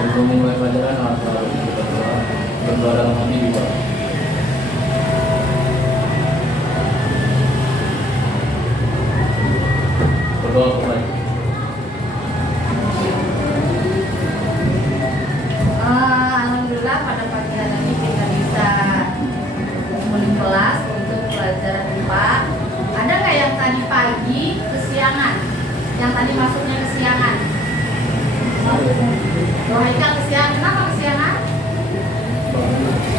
Sebelum memulai pelajaran harus berdoa dalam hati juga. Berdoa kembali. Alhamdulillah pada pagi hari ini kita bisa kumpul kelas untuk pelajaran IPA. Ada nggak yang tadi pagi kesiangan? Yang tadi masuknya kesiangan? Haikal kesiangan. Kenapa kesiangan?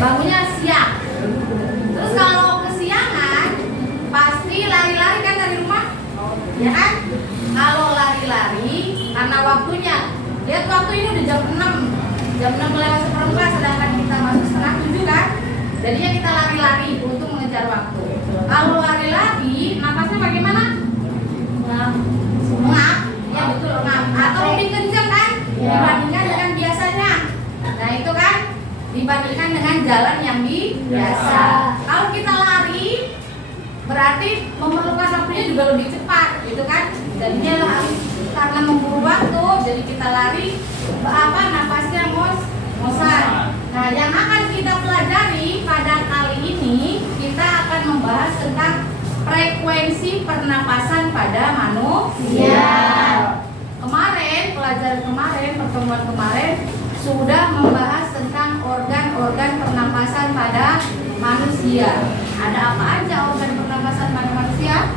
Bangunnya siang. Terus kalau kesiangan pasti lari-lari kan dari rumah? Ya kan? Kalau lari-lari karena waktunya, lihat waktu ini udah jam 6 lewat seperempat, sedangkan kita masuk setengah 7 kan? Jadinya kita lari-lari untuk mengejar waktu. Kalau lari-lari napasnya bagaimana? Ngap. Ya betul, ngap. Atau lebih kencang kan? Dibandingkan dengan biasanya. Nah itu kan dibandingkan dengan jalan yang biasa. Kalau kita lari berarti memerlukan waktunya juga lebih cepat, gitu kan? Jadinya harus karena memburu waktu, jadi kita lari napasnya ngosan. Nah, yang akan kita pelajari pada kali ini kita akan membahas tentang frekuensi pernapasan pada manusia. Kemarin, pelajaran kemarin, pertemuan kemarin sudah membahas tentang organ-organ pernapasan pada manusia. Ada apa aja organ pernapasan pada manusia?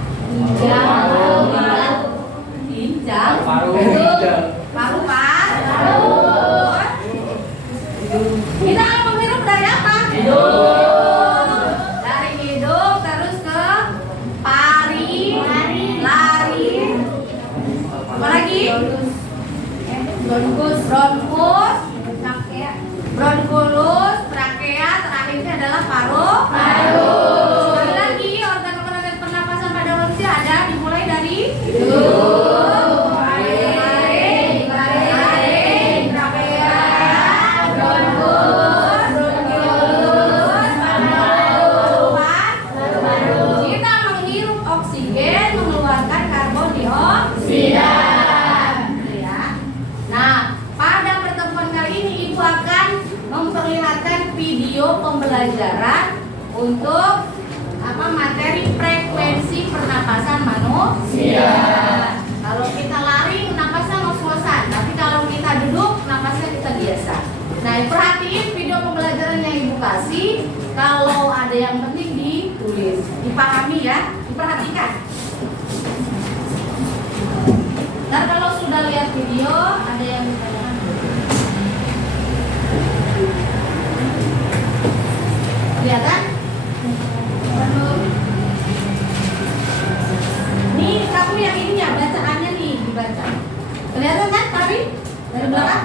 Ginjal, paru-paru. Kita akan menghirup dari apa? Hidung. Dari hidung terus ke pari, lari. Apa lagi? Bronkulus, trakea, terakhirnya adalah paru-paru. Sekali lagi organ-organ pernapasan pada manusia ada dimulai dari hidung, laring, trakea, bronkulus, paru-paru. Kita menghirup oksigen, mengeluarkan karbon dioksida. Memperlihatkan video pembelajaran untuk materi frekuensi pernapasan manusia. Kalau kita lari napasnya ngos-ngosan, tapi kalau kita duduk napasnya kita biasa. Nah, perhatiin video pembelajaran yang Ibu kasih. Kalau ada yang penting ditulis, dipahami ya, diperhatikan. Dan kalau sudah lihat video ada yang ditanyakan. Kelihatan? Belum. Nih kamu yang ini ya, bacaannya nih dibaca. Kelihatan kan tadi dari belakang?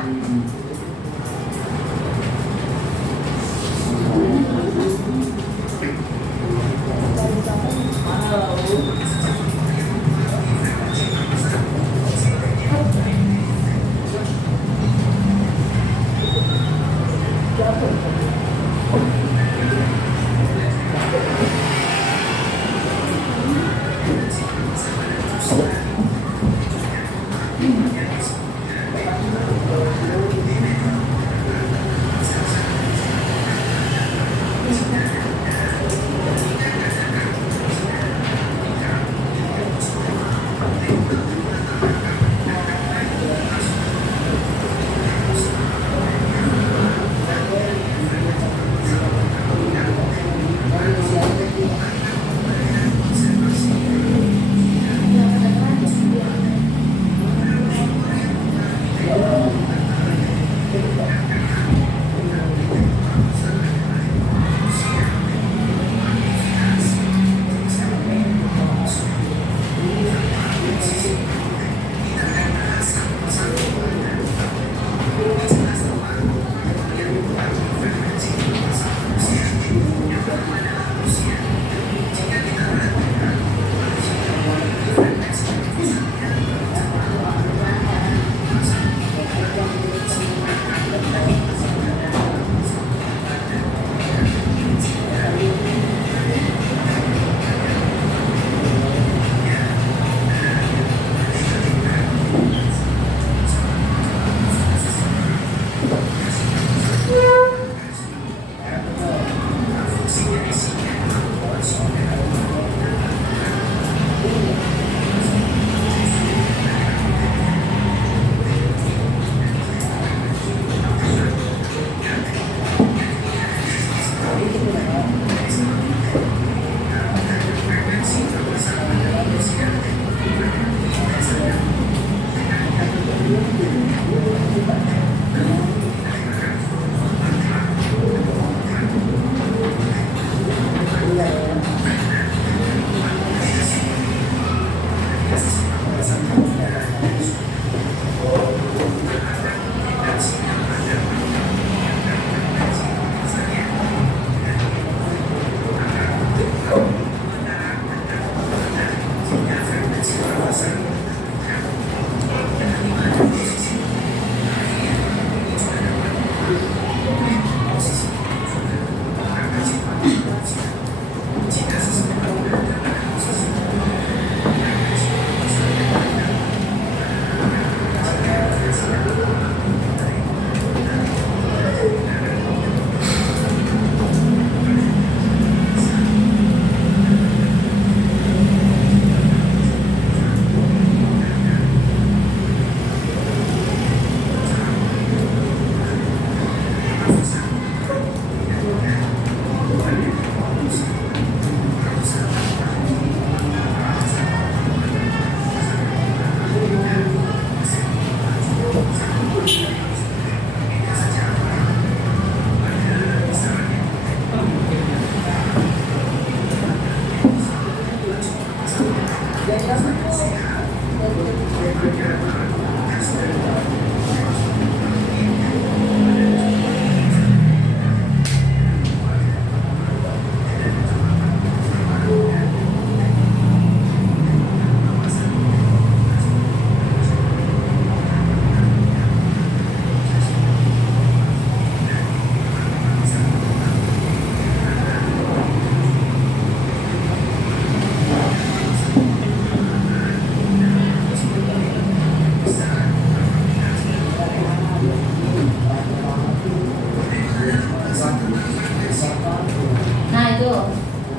Nah itu,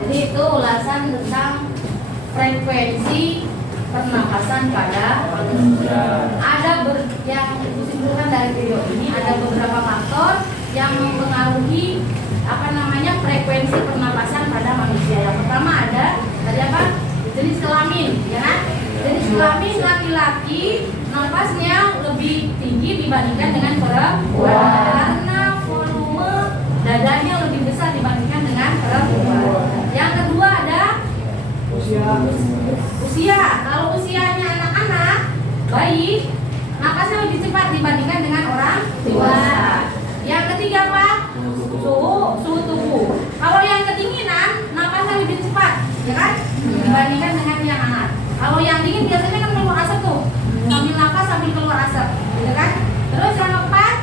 jadi itu ulasan tentang frekuensi pernapasan pada manusia. Ada yang disimpulkan dari video ini, ada beberapa faktor yang mempengaruhi frekuensi pernapasan pada manusia. Yang pertama ada tadi apa? Jenis kelamin, ya kan? Jenis kelamin laki-laki napasnya lebih tinggi dibandingkan dengan perempuan karena volume dadanya lebih besar dibandingkan dengan perempuan. Yang kedua ada usia. Kalau usianya anak-anak, bayi, napasnya lebih cepat dibandingkan dengan orang dewasa. Yang ketiga apa? Suhu tubuh. Kalau yang kedinginan, napasnya lebih cepat, ya kan? Dibandingkan dengan yang hangat. Kalau yang dingin biasanya kan keluar asap tuh, sambil napas sambil keluar asap, ya kan? Terus yang keempat,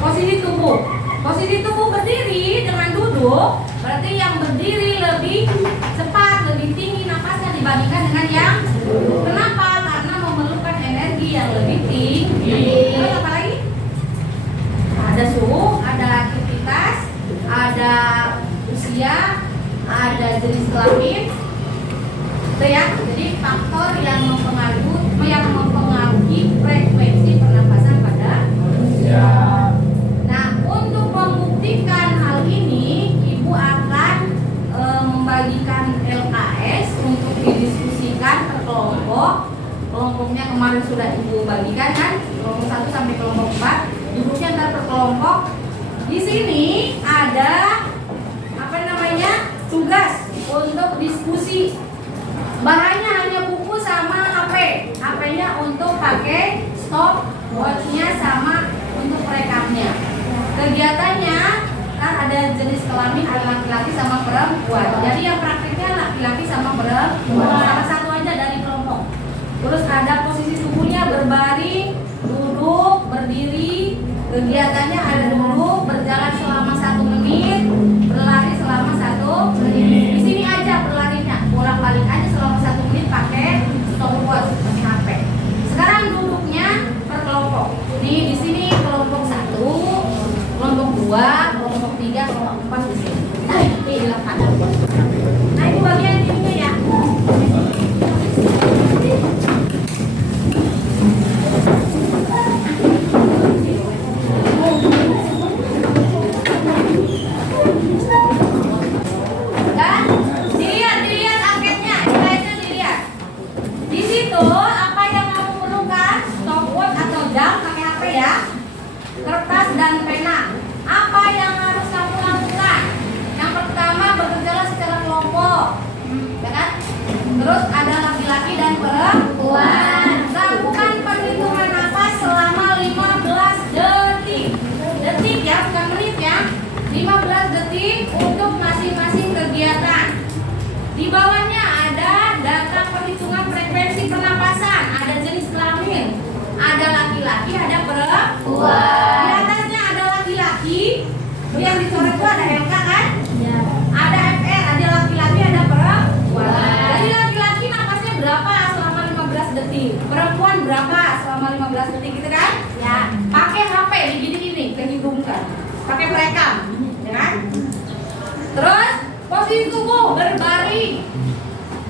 posisi tubuh. Posisi tubuh berdiri dengan duduk, berarti yang berdiri lebih cepat, lebih tinggi napasnya dibandingkan dengan yang duduk. Kenapa? Karena memerlukan energi yang lebih tinggi. Terus apa lagi? Ada suhu, ada aktivitas, ada usia, ada jenis kelamin. Itu ya. Jadi faktor yang mempengaruhi frekuensi pernapasan pada manusia. Nah, untuk membuktikan hal ini, Ibu akan membagikan LKS untuk didiskusikan per kelompok. Kelompoknya kemarin sudah Ibu bagikan kan, kelompok 1 sampai kelompok 4. Duduknya ntar per kelompok. Di sini ada tugas untuk diskusi. Bahannya hanya buku sama HP. HP-nya untuk pakai stopwatch-nya sama untuk perekamnya. Kegiatannya kan ada jenis kelamin, ada laki-laki sama perempuan. Jadi yang praktiknya laki-laki sama perempuan. Salah satu aja dari kelompok. Terus ada posisi tubuhnya berbaring, duduk, berdiri. Kegiatannya ada duduk, berjalan selama 1 menit, berlari selama 1 menit. Di sini aja berlarinya, bolak-balik aja selama 1 menit pakai stopwatch pakai HP. Sekarang duduknya per kelompok. Di sini kelompok 1, kelompok 2, kelompok 3, kelompok 4 di sini. Nah, itu bagian ini ya. Dilihat angketnya, nilainya dilihat. Di situ apa yang kamu perlukan? Stopwatch atau jam pakai HP ya. Kertas dan pena. Apa yang harus kamu lakukan? Yang pertama bekerjalah secara kelompok, ya kan? Terus ada laki-laki dan perempuan. Lakukan perhitungan nafas selama 15 detik. Detik ya, bukan menit ya. 15 detik untuk masing-masing kegiatan. Di bawahnya ada data perhitungan frekuensi pernapasan, ada jenis kelamin, ada laki-laki, ada perempuan. Di atasnya ada laki-laki, yang dicoret itu ada LK kan? Ya. Ada FR, ada laki-laki, ada perempuan. Jadi laki-laki napasnya berapa selama 15 detik? Perempuan berapa selama 15 detik gitu kan? Ya. Pakai HP digini-gini, kehidungkan. Pakai perekam, ya kan? Terus posisi tubuh berbaring.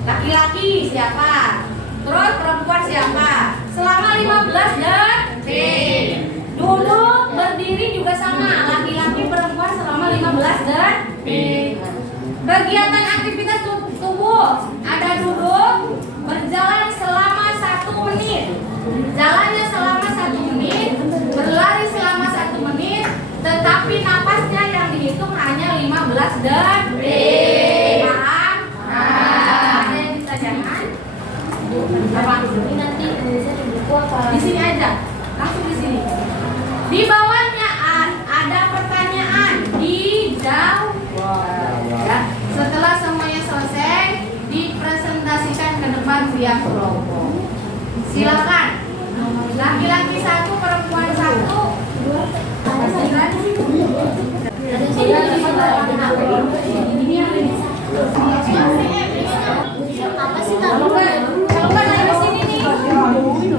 Laki-laki siapa? Terus perempuan siapa? Selama 15 detik. Duduk berdiri juga sama, laki-laki perempuan selama 15 detik. Kegiatan aktivitas tubuh ada duduk, berjalan selama 1 menit, jalannya selama 1 menit, berlari selama 1 menit, tetapi napasnya yang dihitung hanya 15 detik. Paham? Ada yang ditanyakan? Apa? Di sini aja, langsung di sini. Di bawahnya ada pertanyaan, dijawab. Ya. Setelah semuanya selesai, dipresentasikan ke depan via kelompok. Silakan. Laki-laki 1, perempuan 1. Apa sih tadi?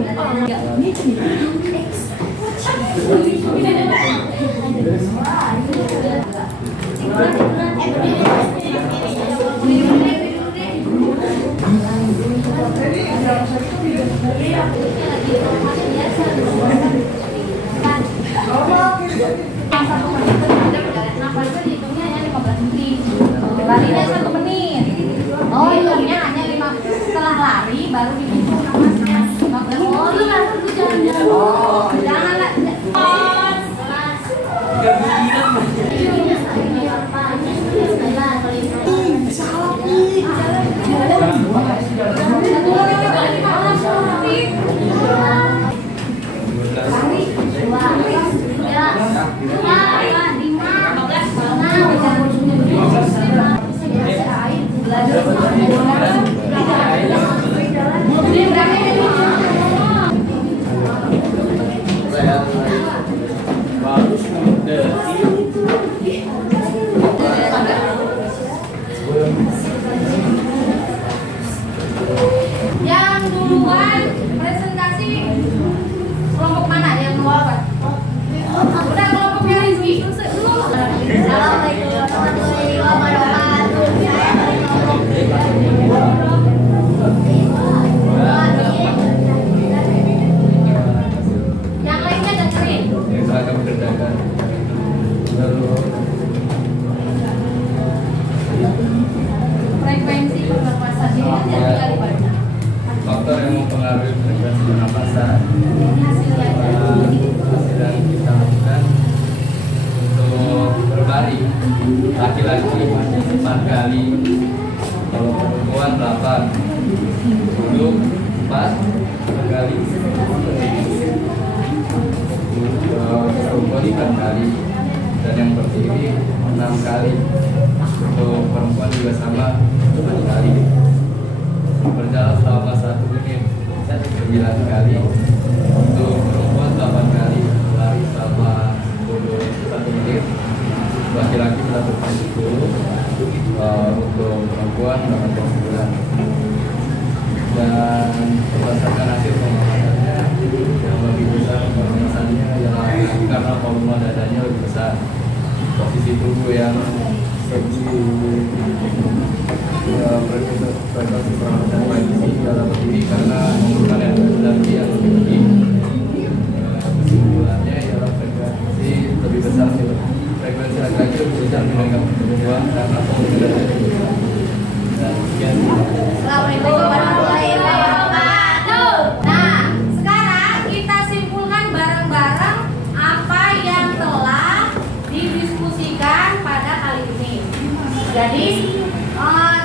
Kalau nggak dari sini nih. Larinya 1 menit. Oh, hitungnya hanya 5. Setelah lari baru dihitung napasnya 15 menit. Oh, jangan. Oh, janganlah. Yang duluan presentasi kelompok mana yang mau apa? Udah kelompoknya Rizky. Assalamualaikum warahmatullahi wabarakatuh. Yang lainnya dengerin. Yang akan kerjakan. Frekuensi pernapasan ini kan tinggal dibaca. Faktor yang mempengaruhi frekuensi pernapasan. Hasilnya aja. Hasil yang kita lakukan untuk berbaring, laki-laki 4 kali, kalau perempuan 8, duduk 4 kali, perempuan 4 kali, dan yang berdiri 6 kali. Untuk perempuan juga sama 4 kali. Berjalan selama 1 menit 9 kali. Untuk perempuan 8 kali. Lari selama 1 menit. Laki-laki melakukan 10. Untuk perempuan 8,9. Dan berdasarkan hasil pengamatannya yang lebih besar pengamatannya adalah karena volume dadanya lebih besar. Posisi tubuh yang frekuensi pernapasan ini dalam diri karena memerlukan energi yang lebih tinggi. Kesimpulannya ialah frekuensi lebih besar, frekuensi laki-laki lebih besar dibandingkan perempuan karena volume dadanya lebih besar. Dan sekian. Assalamualaikum warahmatullahi wabarakatuh. Nah, sekarang kita simpulkan bareng-bareng apa yang telah didiskusikan pada kali ini. Jadi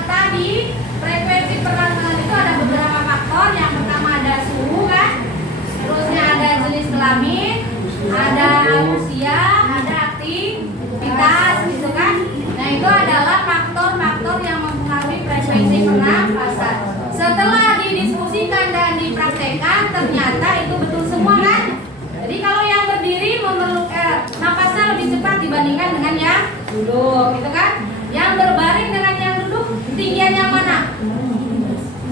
tadi frekuensi pernapasan itu ada beberapa faktor. Yang pertama ada suhu kan, terusnya ada jenis kelamin, ada usia, ada aktivitas gitu kan. Nah itu adalah faktor-faktor yang mempengaruhi frekuensi pernapasan. Setelah didiskusikan dan dipraktekkan ternyata itu betul semua kan. Jadi kalau yang berdiri napasnya lebih cepat dibandingkan dengan yang duduk gitu kan. Yang berbaring dengan yang duduk tinggian yang mana?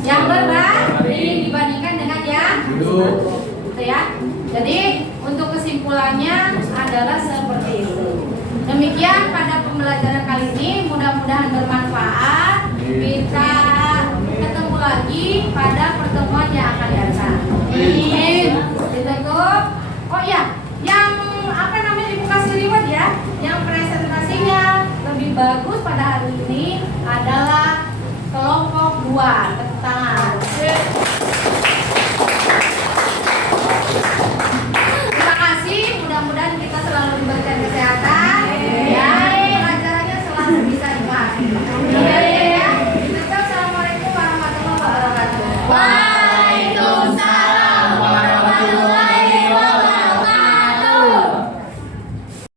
Yang berbaring dibandingkan dengan yang duduk gitu ya. Jadi untuk kesimpulannya adalah seperti itu. Demikian pada pembelajaran kali ini, mudah-mudahan bermanfaat. Kita ketemu lagi pada pertemuan yang akan datang. Ditutup. Oh ya, yang apa namanya bagus pada hari ini adalah kelompok 2. Tepuk tangan. Terima kasih, mudah-mudahan kita selalu diberikan kesehatan dan pelajarannya selalu bisa dipahami. Assalamualaikum warahmatullahi wabarakatuh.